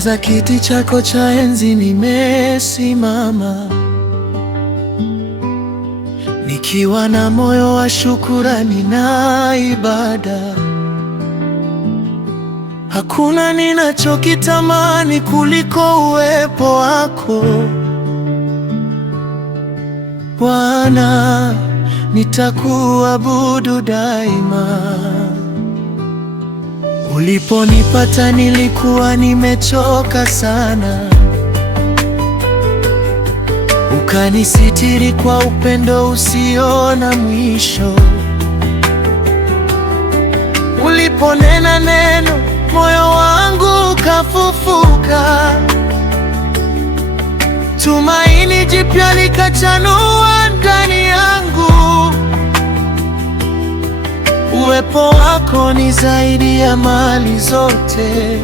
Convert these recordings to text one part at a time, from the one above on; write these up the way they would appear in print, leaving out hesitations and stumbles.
za kiti chako cha enzi nimesimama, nikiwa na moyo wa shukrani na ibada. Hakuna ninachokitamani kuliko uwepo wako Bwana, nitakuabudu daima. Uliponipata nilikuwa nimechoka sana, ukanisitiri kwa upendo usio na mwisho. Uliponena neno, moyo wangu ukafufuka, tumaini jipya likachanua ndani yangu. Uwepo wako ni zaidi ya mali zote,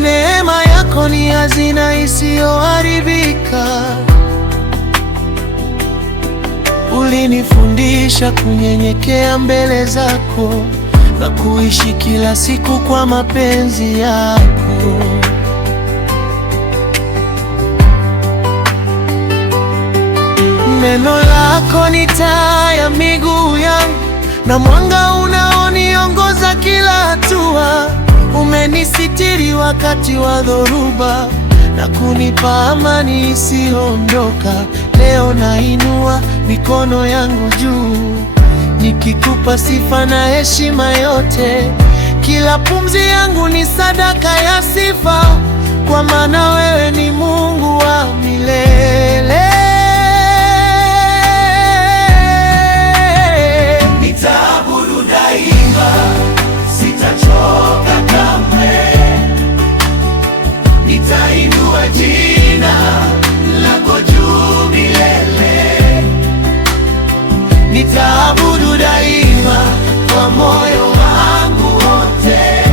neema yako ni hazina isiyoharibika. Ulinifundisha kunyenyekea mbele zako na kuishi kila siku kwa mapenzi yako. Neno lako ni taa ya miguu yangu na mwanga unaoniongoza kila hatua. Umenisitiri wakati wa dhoruba na kunipa amani isiyoondoka. Leo nainua mikono yangu juu, nikikupa sifa na heshima yote. Kila pumzi yangu ni sadaka ya sifa, kwa maana wewe ni Mungu wa milele. Nitaabudu daima, sitachoka kamwe. Nitainua jina lako juu milele. Nitaabudu daima kwa moyo wangu wote,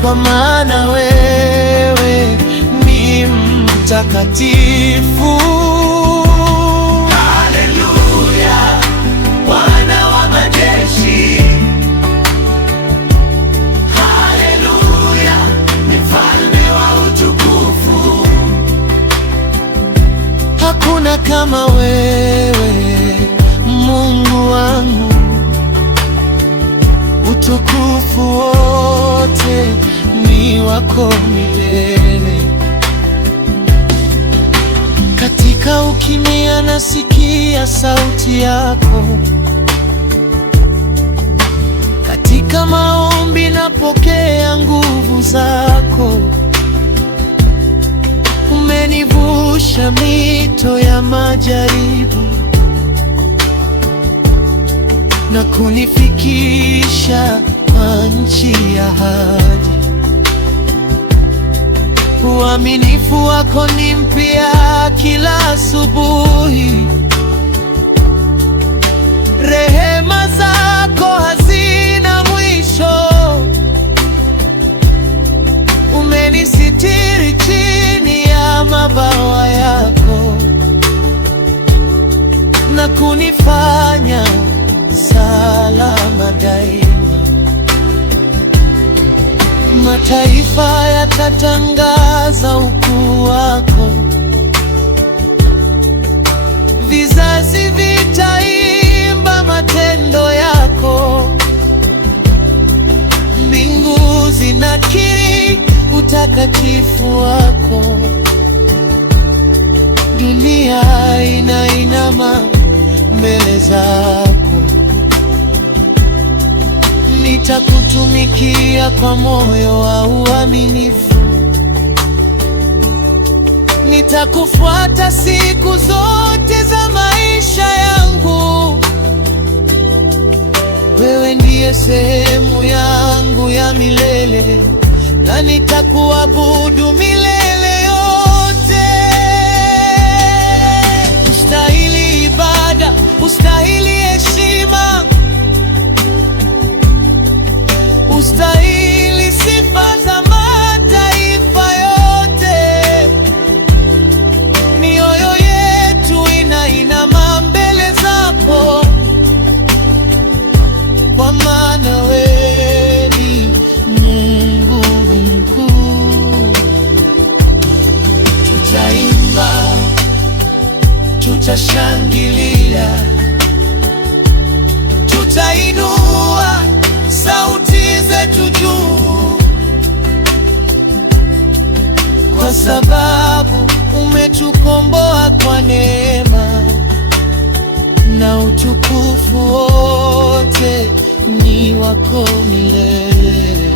kwa maana wewe ni mtakatifu. Haleluya, Bwana wa majeshi. Haleluya, ni mfalme wa utukufu. Hakuna kama wewe, Mungu wangu. Utukufu wote ni wako milele. Katika ukimya nasikia sauti yako, katika maombi napokea nguvu zako. Umenivusha mito ya majaribu na kunifikisha kwa nchi ya ahadi. Uaminifu wako ni mpya kila asubuhi, rehema zako hazina mwisho. Umenisitiri chini ya mabawa yako na kunifanya salama daima. Mataifa yatatangaza ukuu wako, vizazi vitaimba matendo yako. Mbingu zinakiri utakatifu wako, dunia inainama mbele zako. Nitakutumikia kwa moyo wa uaminifu, nitakufuata siku zote za maisha yangu. Wewe ndiye sehemu yangu ya milele, na nitakuabudu milele yote. Ustahili ibada, ustahili heshima, ustahili sifa za mataifa yote. Mioyo yetu inainama mbele zako, kwa maana wewe ni kwa sababu umetukomboa kwa neema, na utukufu wote ni wako milele.